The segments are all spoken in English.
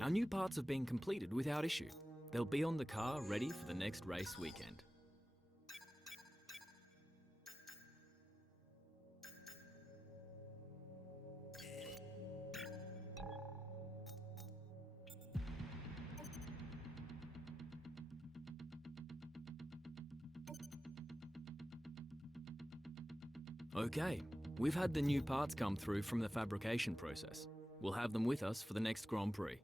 Our new parts have been completed without issue. They'll be on the car ready for the next race weekend. Okay, we've had the new parts come through from the fabrication process. We'll have them with us for the next Grand Prix.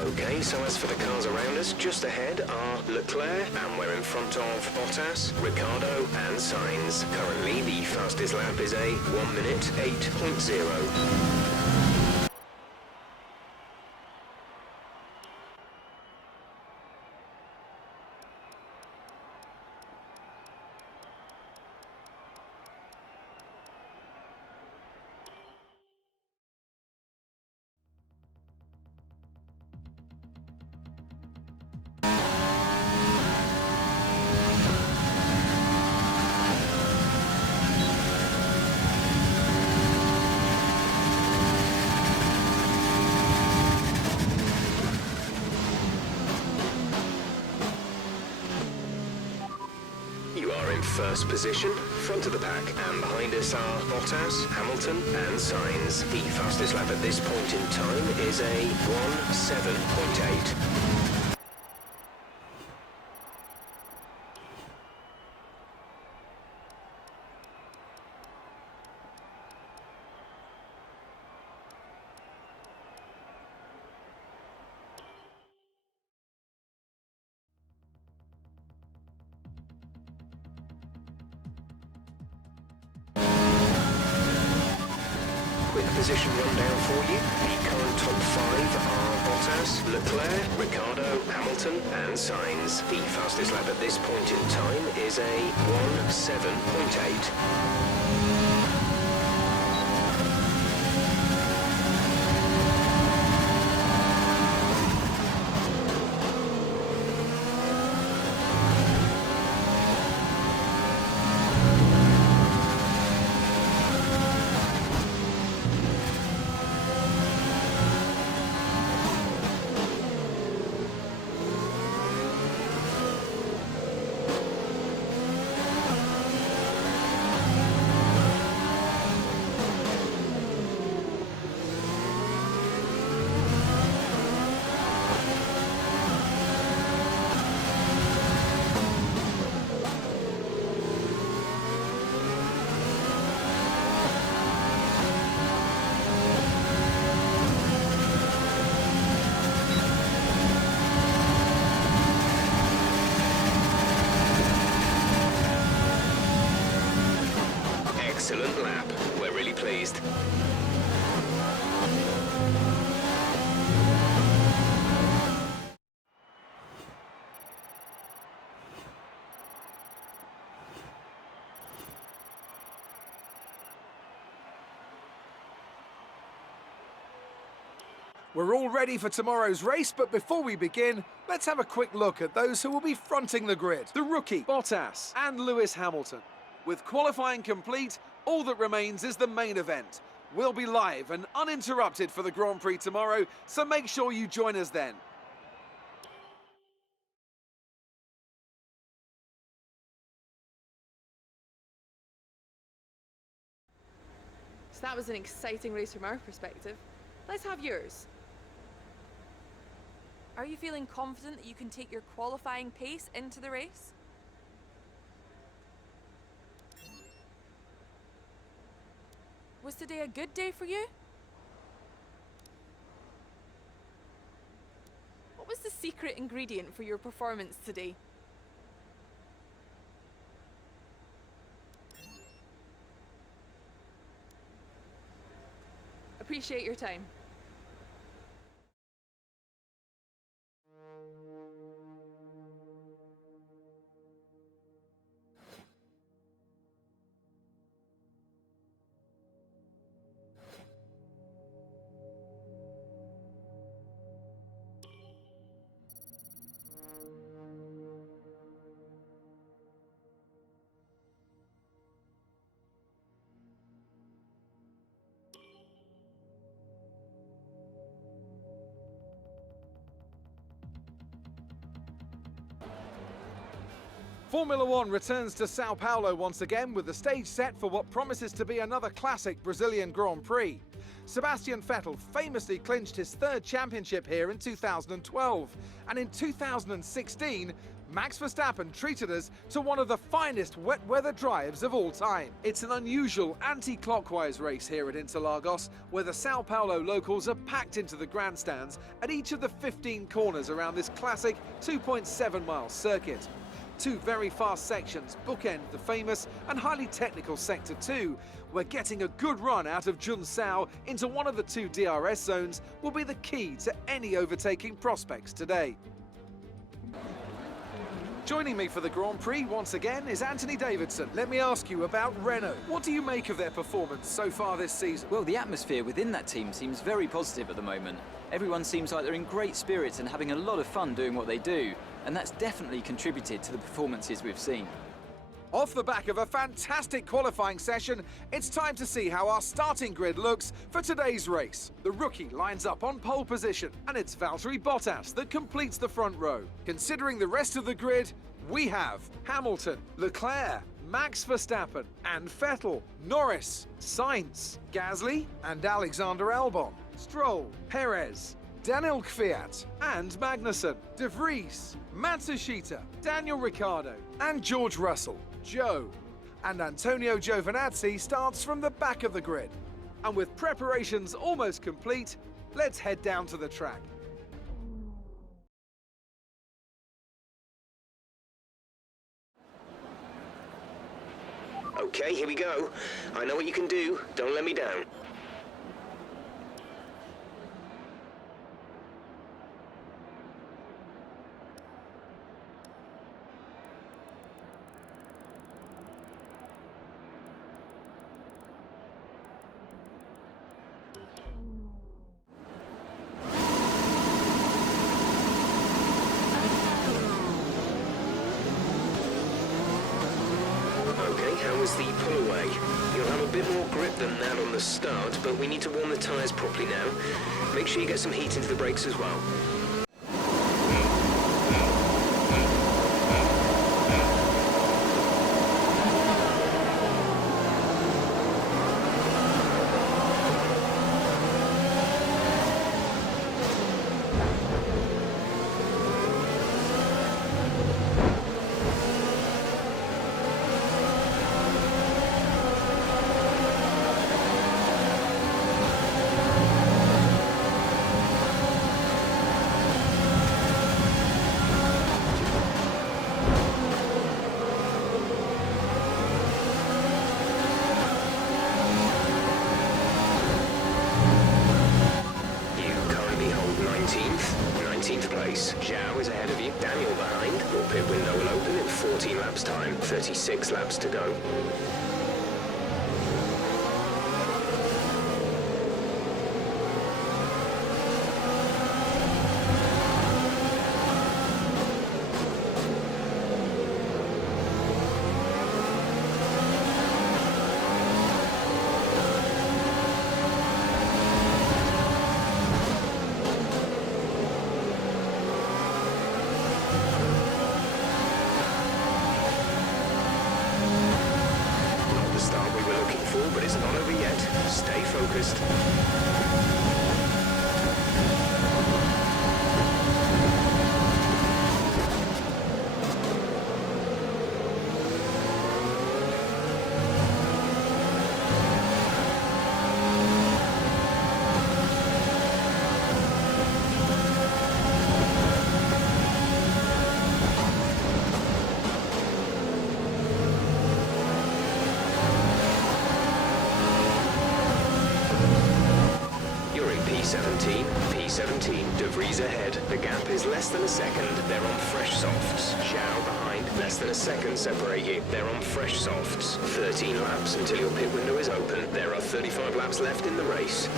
Okay, so as for the cars around us, just ahead are Leclerc, and we're in front of Bottas, Ricciardo and Sainz. Currently, the fastest lap is a 1 minute 8.0. You are in first position, front of the pack, and behind us are Bottas, Hamilton and Sainz. The fastest lap at this point in time is a 1:7.8. Quick position rundown for you. The current top 5 are Bottas, Leclerc, Ricciardo, Hamilton and Sainz. The fastest lap at this point in time is a 1:7.8. Excellent lap. We're really pleased. We're all ready for tomorrow's race, but before we begin, let's have a quick look at those who will be fronting the grid. The rookie, Bottas, and Lewis Hamilton. With qualifying complete, all that remains is the main event. We'll be live and uninterrupted for the Grand Prix tomorrow, so make sure you join us then. So that was an exciting race from our perspective. Let's have yours. Are you feeling confident that you can take your qualifying pace into the race? Was today a good day for you? What was the secret ingredient for your performance today? Appreciate your time. Formula One returns to Sao Paulo once again with the stage set for what promises to be another classic Brazilian Grand Prix. Sebastian Vettel famously clinched his third championship here in 2012, and in 2016, Max Verstappen treated us to one of the finest wet weather drives of all time. It's an unusual anti-clockwise race here at Interlagos, where the Sao Paulo locals are packed into the grandstands at each of the 15 corners around this classic 2.7-mile circuit. Two very fast sections bookend the famous and highly technical Sector 2, where getting a good run out of Junsao into one of the two DRS zones will be the key to any overtaking prospects today. Joining me for the Grand Prix once again is Anthony Davidson. Let me ask you about Renault. What do you make of their performance so far this season? Well, the atmosphere within that team seems very positive at the moment. Everyone seems like they're in great spirits and having a lot of fun doing what they do, and that's definitely contributed to the performances we've seen. Off the back of a fantastic qualifying session, it's time to see how our starting grid looks for today's race. The rookie lines up on pole position, and it's Valtteri Bottas that completes the front row. Considering the rest of the grid, we have Hamilton, Leclerc, Max Verstappen and Vettel, Norris, Sainz, Gasly and Alexander Albon, Stroll, Perez, Daniel Kvyat and Magnussen, De Vries, Matsushita, Daniel Ricciardo and George Russell, Joe. And Antonio Giovinazzi starts from the back of the grid. And with preparations almost complete, let's head down to the track. Okay, here we go. I know what you can do. Don't let me down. How was the pull away? You'll have a bit more grip than that on the start, but we need to warm the tyres properly now. Make sure you get some heat into the brakes as well. Place. Zhao is ahead of you. Daniel behind. Your pit window will open in 14 laps time. 36 laps to go. is not over yet. Stay focused. P17, P17, De Vries ahead. The gap is less than a second. They're on fresh softs. Zhao behind, less than a second separate you. They're on fresh softs. 13 laps until your pit window is open. There are 35 laps left in the race.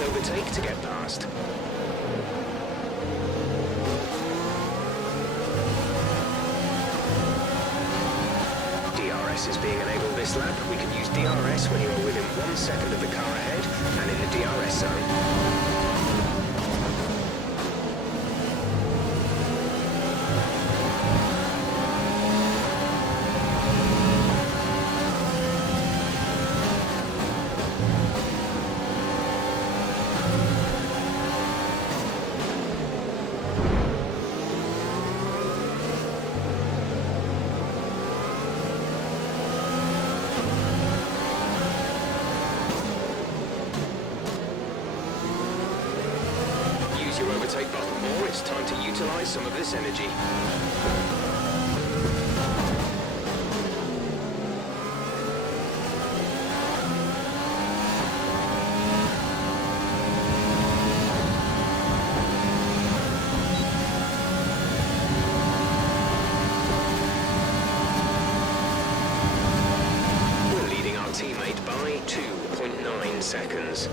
Overtake to get past. DRS is being enabled this lap. We can use DRS when you are within 1 second of the car ahead and in the DRS zone. Your overtake button more, it's time to utilize some of this energy. We're leading our teammate by 2.9 seconds.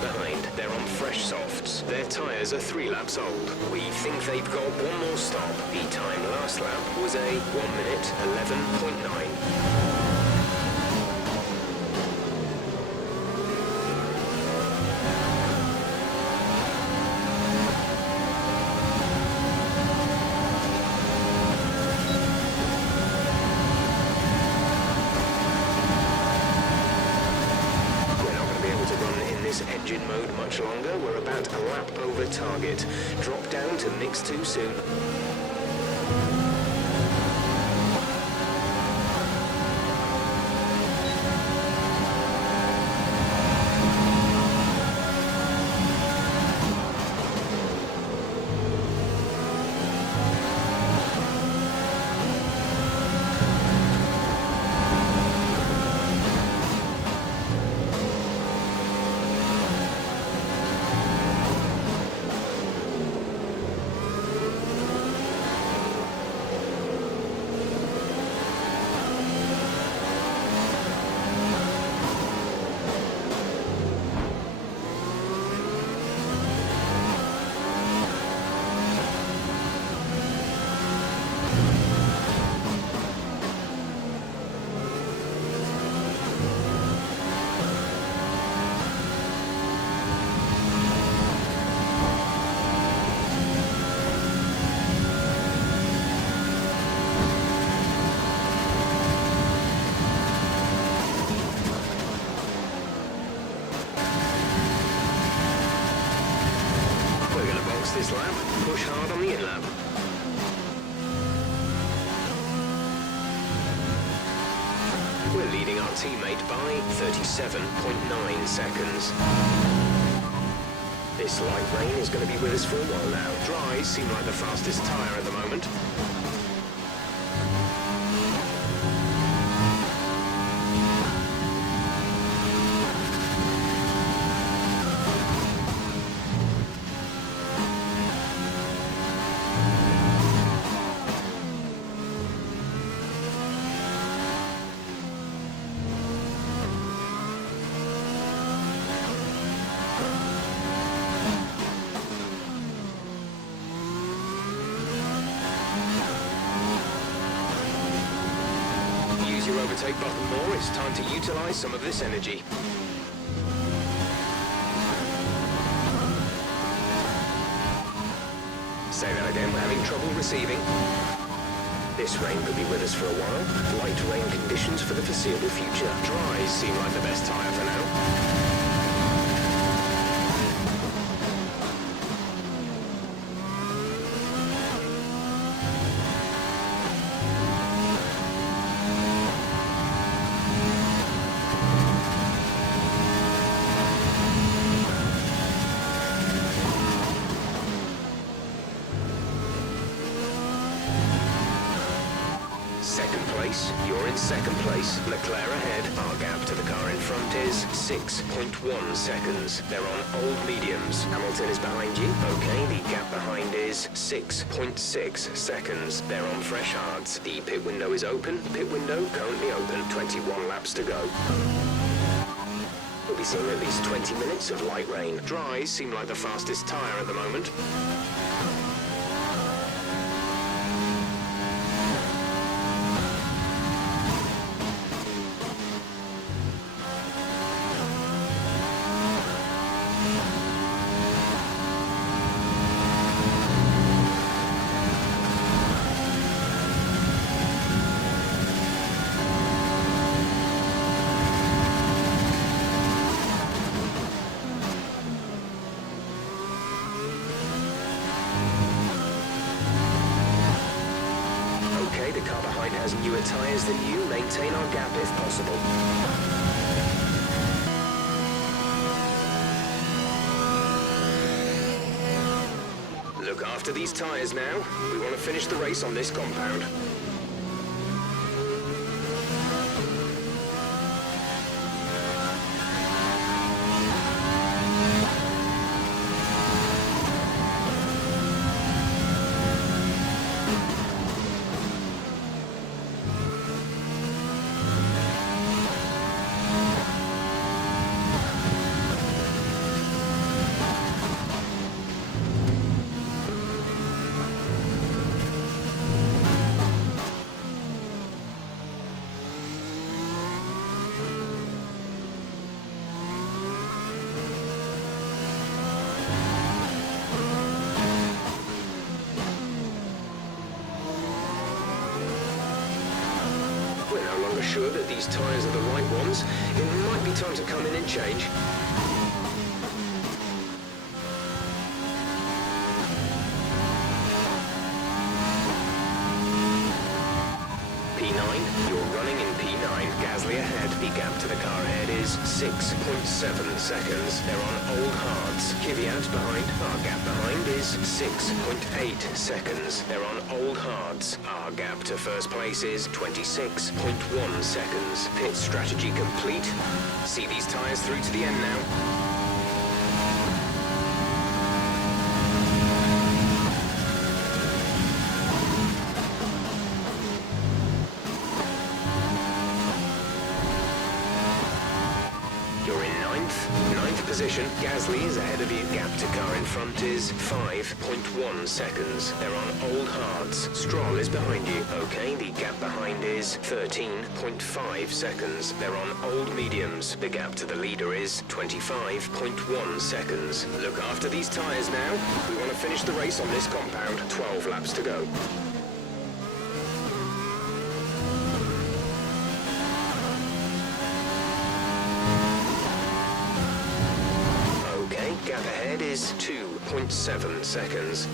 Behind, they're on fresh softs. Their tyres are 3 laps old. We think they've got one more stop. The time last lap was a 1 minute 11.9. Engine mode much longer. We're about a lap over target. Drop down to mix too soon. fastest lap, push hard on the in-lap. We're leading our teammate by 37.9 seconds. This light rain is going to be with us for a while now. Dries seem like the fastest tyre at the moment. Your overtake button more, it's time to utilize some of this energy. Say that again, we're having trouble receiving. This rain could be with us for a while. Light rain conditions for the foreseeable future. Dries seem like the best tyre for now. Second place, you're in second place. Leclerc ahead. Our gap to the car in front is 6.1 seconds. They're on old mediums. Hamilton is behind you. Okay, the gap behind is 6.6 seconds. They're on fresh hards. The pit window is open. Pit window currently open. 21 laps to go. We'll be seeing at least 20 minutes of light rain. Dries seem like the fastest tyre at the moment. The car behind has newer tyres than you. Maintain our gap if possible. Look after these tyres now. We want to finish the race on this compound. Sure that these tyres are the right ones. It might be time to come in and change. P9, you're running in P9. Gasly ahead. The gap to the car ahead is 6.7 seconds. They're on old hards. Kvyat behind. Our gap behind is 6.8 seconds. They're on old hards. Our gap to first place is 26.1 seconds. Pit strategy complete. See these tyres through to the end now. Ninth position. Gasly is ahead of you. Gap to car in front is 5.1 seconds. They're on old hards. Stroll is behind you. Okay, the gap behind is 13.5 seconds. They're on old mediums. The gap to the leader is 25.1 seconds. Look after these tyres now. We want to finish the race on this compound. 12 laps to go. Gap ahead is 2.6 1.7 seconds.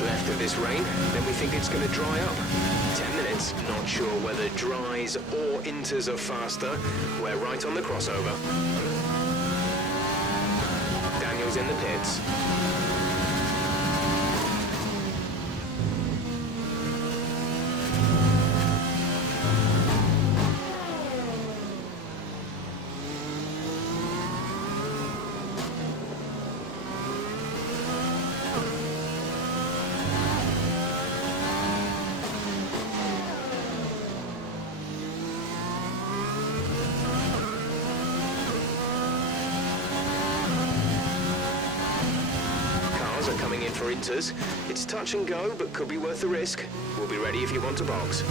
Left of this rain, then we think it's going to dry up. 10 minutes, not sure whether dries or inters are faster. We're right on the crossover. Daniel's in the pits. Are coming in for inters. It's touch and go, but could be worth the risk. We'll be ready if you want to box.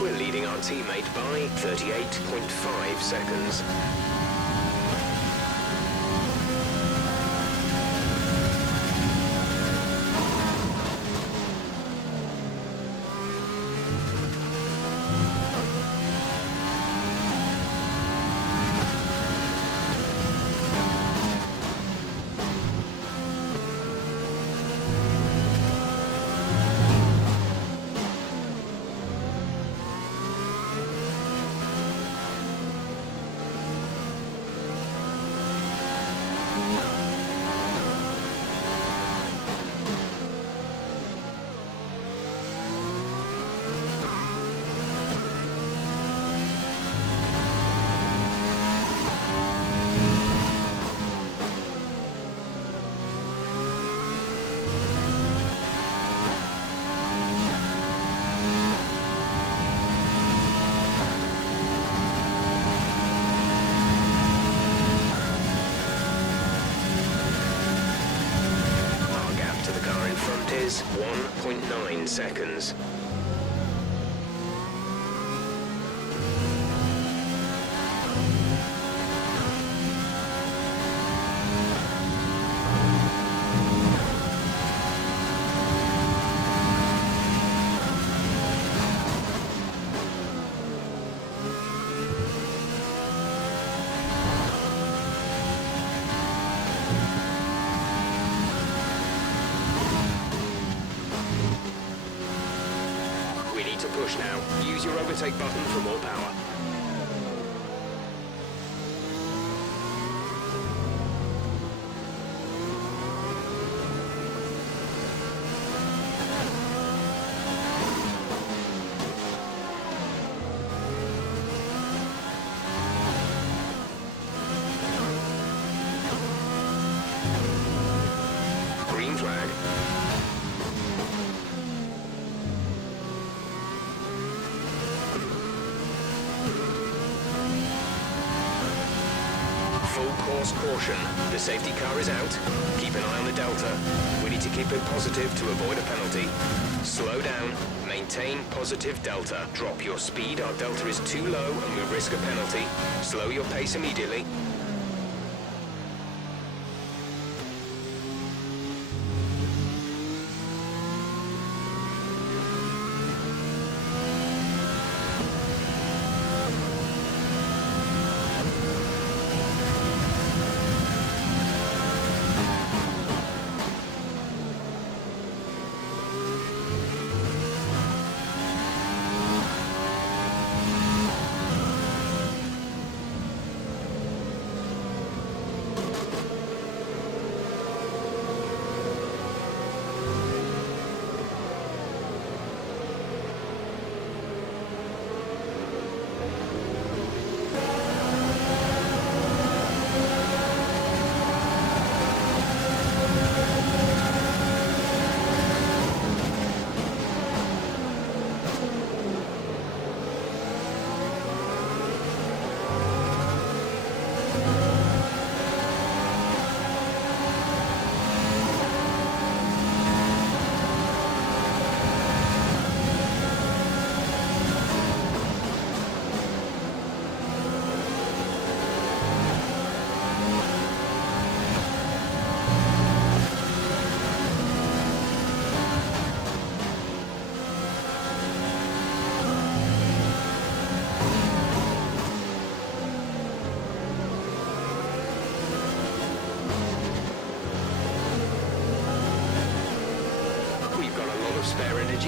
We're leading our teammate by 38.5 seconds. Is 1.9 seconds. To push now. Use your overtake button for more power. Green flag. Full course caution. The safety car is out. Keep an eye on the delta. We need to keep it positive to avoid a penalty. Slow down. Maintain positive delta. Drop your speed. Our delta is too low and we risk a penalty. Slow your pace immediately.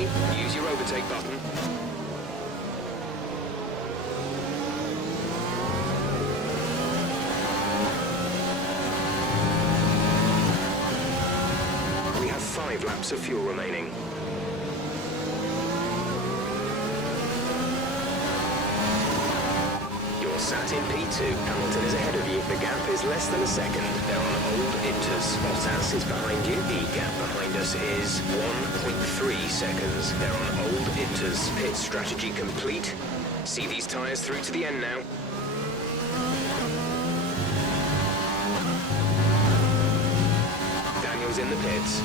strategy. Use your overtake button. We have 5 laps of fuel remaining. You're sat in P2. Hamilton is ahead of you. The gap is less than a second. They're on old inters. Bottas is behind you. The gap behind us is 1.3 seconds. They're on old inters. Pit strategy complete. See these tyres through to the end now. Daniel's in the pits.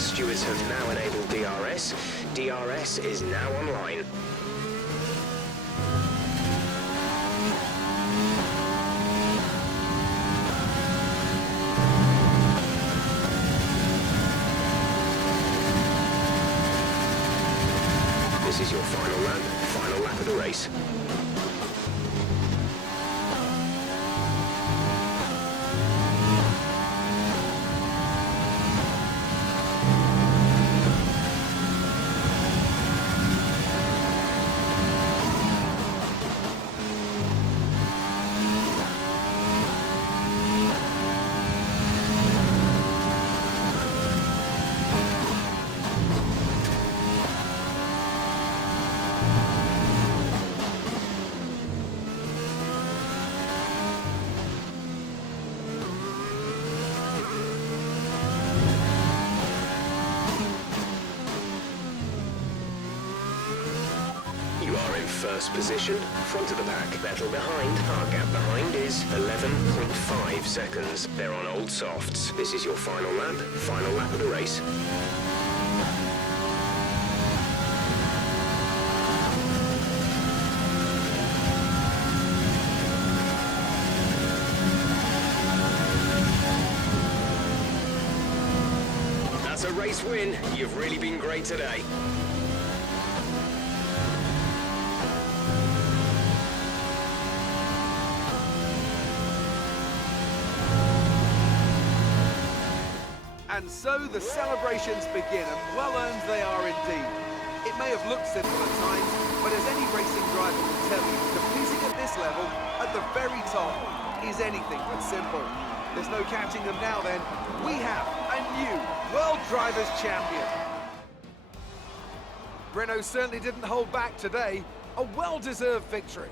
Stewards have now enabled DRS. DRS is now online. This is your final lap of the race. First position, front of the pack. Vettel behind. Our gap behind is 11.5 seconds. They're on old softs. This is your final lap of the race. That's a race win. You've really been great today. And so the celebrations begin, and well-earned they are indeed. It may have looked simple at times, but as any racing driver will tell you, competing at this level, at the very top, is anything but simple. There's no catching them now then. We have a new World Drivers' Champion. Renault certainly didn't hold back today. A well-deserved victory.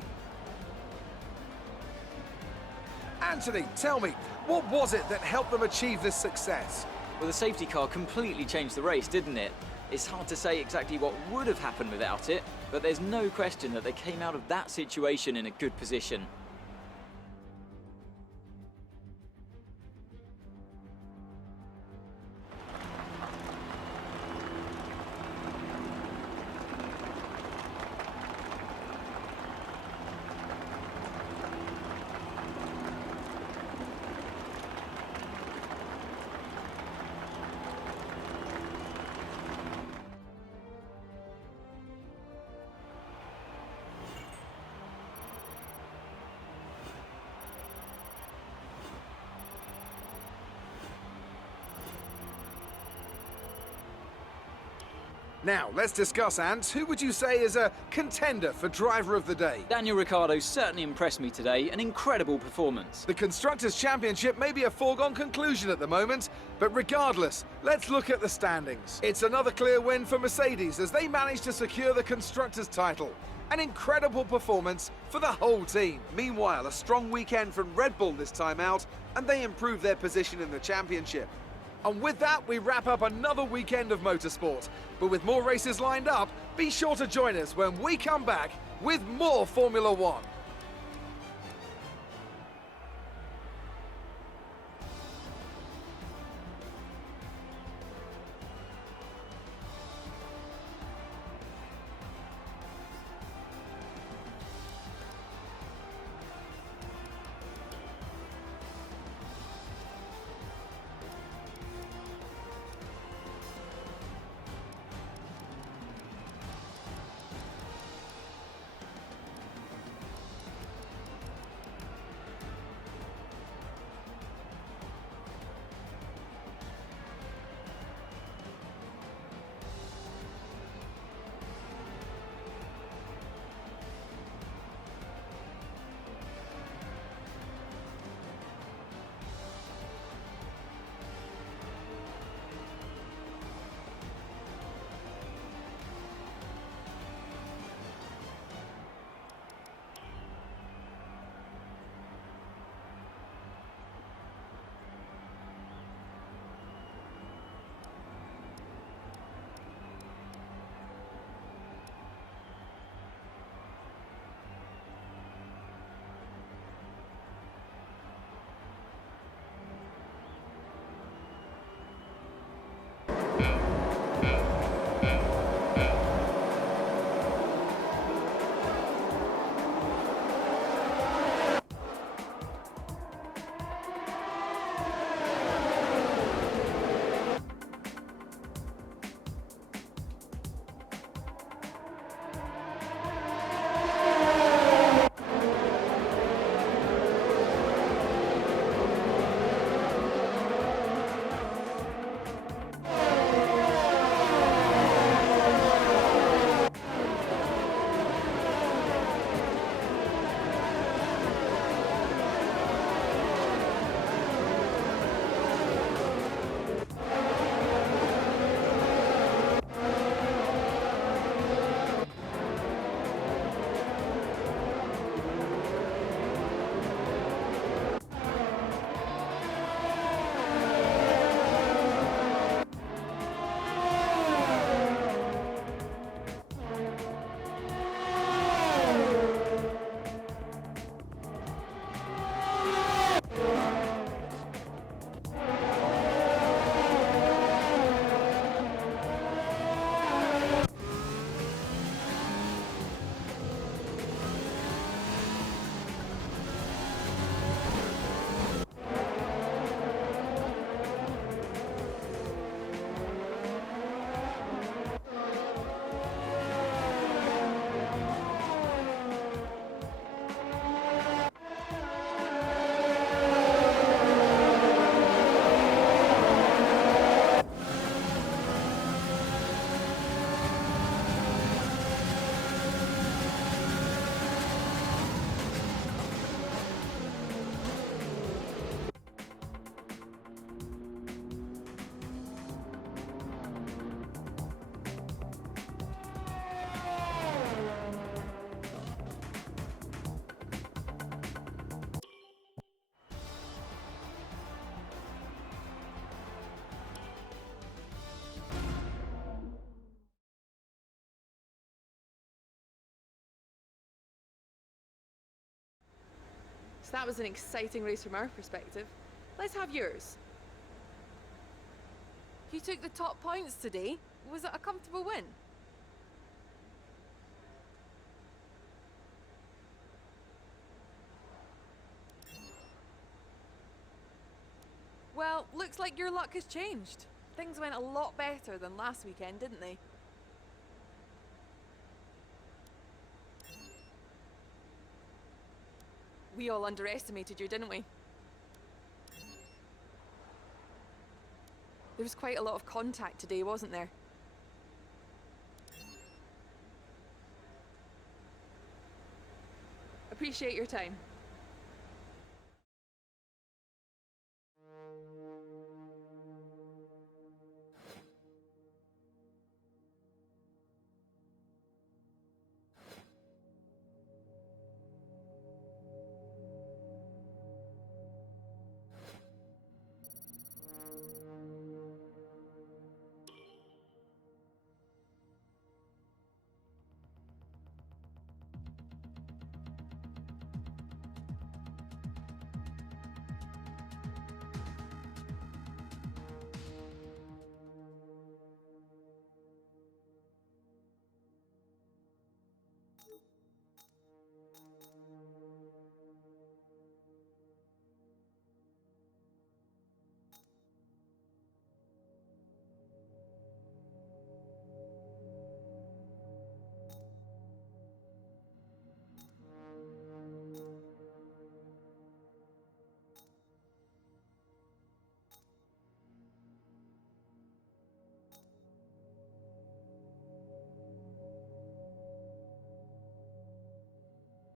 Anthony, tell me, what was it that helped them achieve this success? Well, the safety car completely changed the race, didn't it? It's hard to say exactly what would have happened without it, but there's no question that they came out of that situation in a good position. Now, let's discuss, Ant. Who would you say is a contender for Driver of the Day? Daniel Ricciardo certainly impressed me today, an incredible performance. The Constructors' Championship may be a foregone conclusion at the moment, but regardless, let's look at the standings. It's another clear win for Mercedes as they managed to secure the Constructors' title. An incredible performance for the whole team. Meanwhile, a strong weekend from Red Bull this time out, and they improved their position in the championship. And with that, we wrap up another weekend of motorsport. But with more races lined up, be sure to join us when we come back with more Formula One. So that was an exciting race from our perspective. Let's have yours. You took the top points today. Was it a comfortable win? Well, looks like your luck has changed. Things went a lot better than last weekend, didn't they? We all underestimated you, didn't we? There was quite a lot of contact today, wasn't there? Appreciate your time.